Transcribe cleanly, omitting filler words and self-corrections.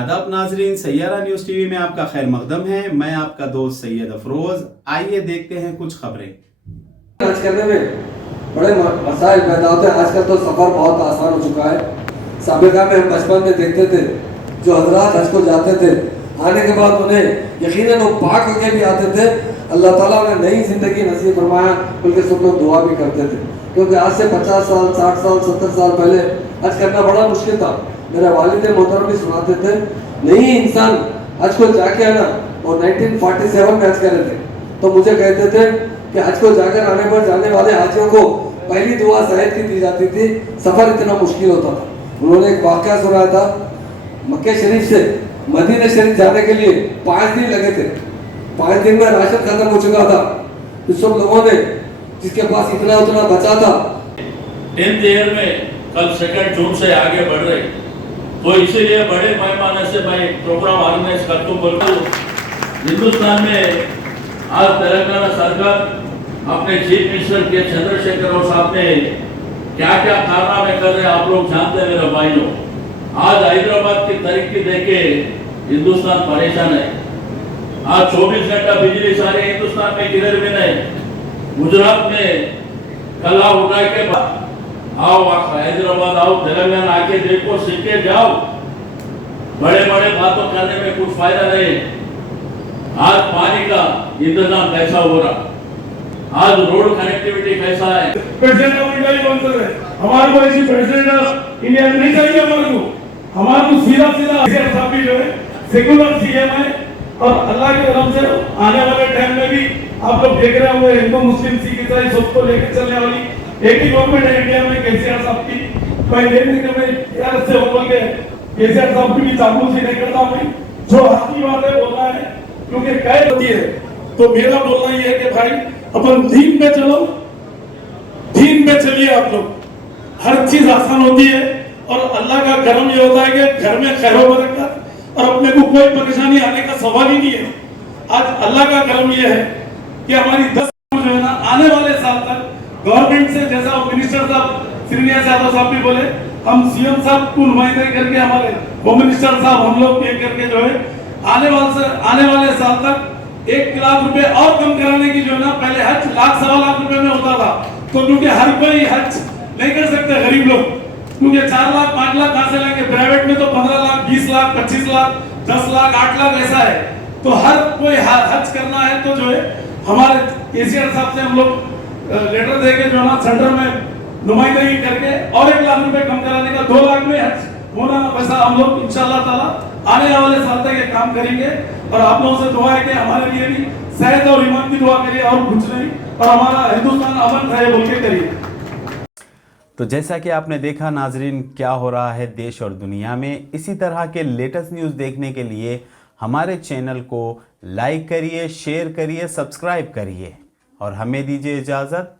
आदाब नाजरीन, Saiyaara news TV में आपका खैर मकदम है। मैं आपका दोस्त सैयद अफरोज। आइए देखते हैं कुछ खबरें। आज करने में बड़े मसाइल पैदा होते हैं। आजकल तो सफ़र बहुत आसान हो चुका है। साबिका में हम बचपन में देखते थे जो हजरात हज को जाते थे, आने के बाद उन्हें यकीनन वो पाक होके भी आते थे। अल्लाह ताला ने नई ज़िंदगी नसीब फरमाया, बल्कि सब लोग दुआ भी करते थे, क्योंकि आज से 50 साल 60 साल 70 साल पहले हज करना बड़ा मुश्किल था। मेरे वालिद मोहतरम भी सुनाते थे, नहीं इंसान हज को जाके आना, और 1947 में हज कर रहे थे, तो मुझे कहते थे कि हज को जाकर आने पर जाने वाले हाजियों को पहली दुआ शायद की दी जाती थी, सफ़र इतना मुश्किल होता था। उन्होंने एक वाक़या सुनाया था, मक्के शरीफ से मदीना शरीफ जाने के लिए 5 दिन लगे थे। 5 दिन में राशन खत्म हो चुका था, तो सब लोगों ने जिसके पास इतना उतना बचा था 10th ईयर में कल 2 जून से आगे बढ़ रहे, तो इसीलिए बड़े पैमाने से मैं प्रोग्राम ऑर्गेनाइज करता हूँ। बोलता हिंदुस्तान में आज तेलंगाना सरकार अपने चीफ मिनिस्टर के चंद्रशेखर राव साहब ने क्या क्या कारनामे कर रहे हैं आप लोग जानते हैं मेरे भाइयों। आज हैदराबाद की तरक्की देखे हिंदुस्तान परेशान है। आज 24 घंटा बिजली सारे हिंदुस्तान में किधर भी नहीं। गुजरात में कला उठा के आओ हैदराबाद आओ, तेलंगाना आके देखो, सीख के जाओ। बड़े बड़े बातों करने में कुछ फायदा नहीं। आज पानी का इंतजाम कैसा हो रहा, आज रोड कनेक्टिविटी कैसा है। प्रेसिडेंट ऑफ इंडिया कौन सा है? हमारे को ऐसी प्रेसिडेंट ऑफ इंडिया नहीं चाहिए। हमारे को सीधा सीधा साहब भी जो है सेकुलर सीएम है, और अल्लाह के करम से आने वाले टाइम में भी आप लोग देख रहे होंगे हिंदू मुस्लिम सिख ईसाई सबको लेकर चलने वाली एक ही गवर्नमेंट है इंडिया में, केसीआर साहब की। मैं देखने के मैं यार से बोल के केसीआर साहब की भी चापलूसी नहीं करता हूं, जो हकी बात है बोलना है, क्योंकि कैद होती है। तो मेरा बोलना ये है कि भाई अपन दीन पे चलो, दीन पे चलिए आप लोग, हर चीज आसान होती है। और अल्लाह का करम ये होता है कि घर में खैर बरकत, और अपने को कोई परेशानी आने का सवाल ही नहीं है। आज अल्लाह का करम ये है कि हमारी 10 जो है ना आने वाले साल तक गवर्नमेंट से, जैसा मिनिस्टर साहब श्रीनिवास यादव साहब भी बोले, हम सीएम साहब को नुमाइंदगी करके हमारे होम मिनिस्टर साहब हम लोग ये करके जो है आने वाले साल तक 1 लाख रुपए और कम कराने की जो है ना, पहले हज 1 लाख सवा लाख रुपए में होता था, तो क्योंकि हर कोई हज नहीं कर सकते गरीब लोग, क्योंकि 4 लाख 5 लाख कहां से लेंगे। प्राइवेट में तो 15 लाख 20 लाख 25 लाख 10 लाख 8 लाख ऐसा है, तो हर कोई हज करना है तो जो है हमारे केसीआर साहब से हम लोग लेटर देके जो है ना सेंटर में नुमाइंदगी करके और 1 लाख रुपए कम कराने का 2 लाख में हज होना वैसा हम लोग इंशाअल्लाह ताला आने वाले साल तक ये काम करेंगे। और आप लोगों से दुआ है कि हमारे लिए भी सेहत और ईमान की दुआ करिए, और कुछ नहीं, और हमारा हिंदुस्तान अमन रहे बोल के करिए। तो जैसा कि आपने देखा नाजरीन, क्या हो रहा है देश और दुनिया में। इसी तरह के लेटेस्ट न्यूज़ देखने के लिए हमारे चैनल को लाइक करिए, शेयर करिए, सब्सक्राइब करिए, और हमें दीजिए इजाज़त।